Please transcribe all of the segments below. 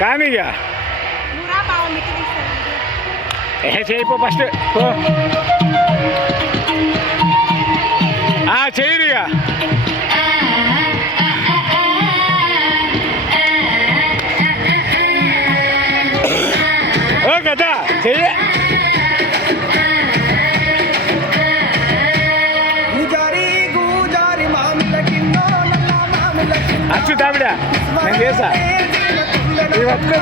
కానీ ఇక చేయిపో ఫస్ట్ చేయరు ఇక ఓ కదా చెయ్యి అచ్చు తావిడ నేను చేసా ఇది వస్తుంది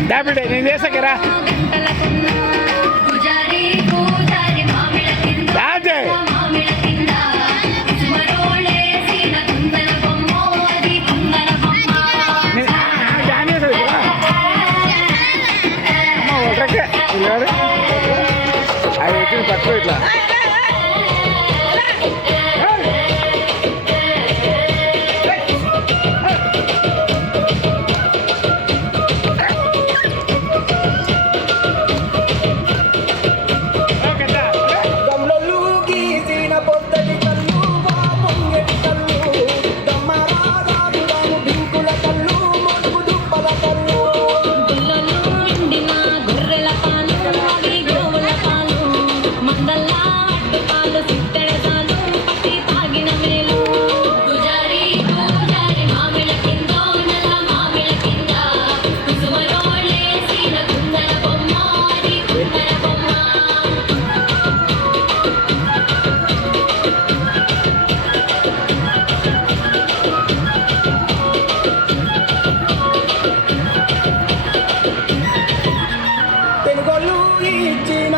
బిడ్డ బిడ్డ నేను చేసాకరా అది వచ్చింది తక్కువ ఇట్లా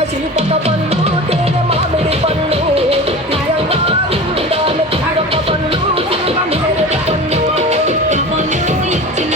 శిల్పక పళ్ళు తేనె మామిడి పళ్ళు పళ్ళు ఇచ్చిన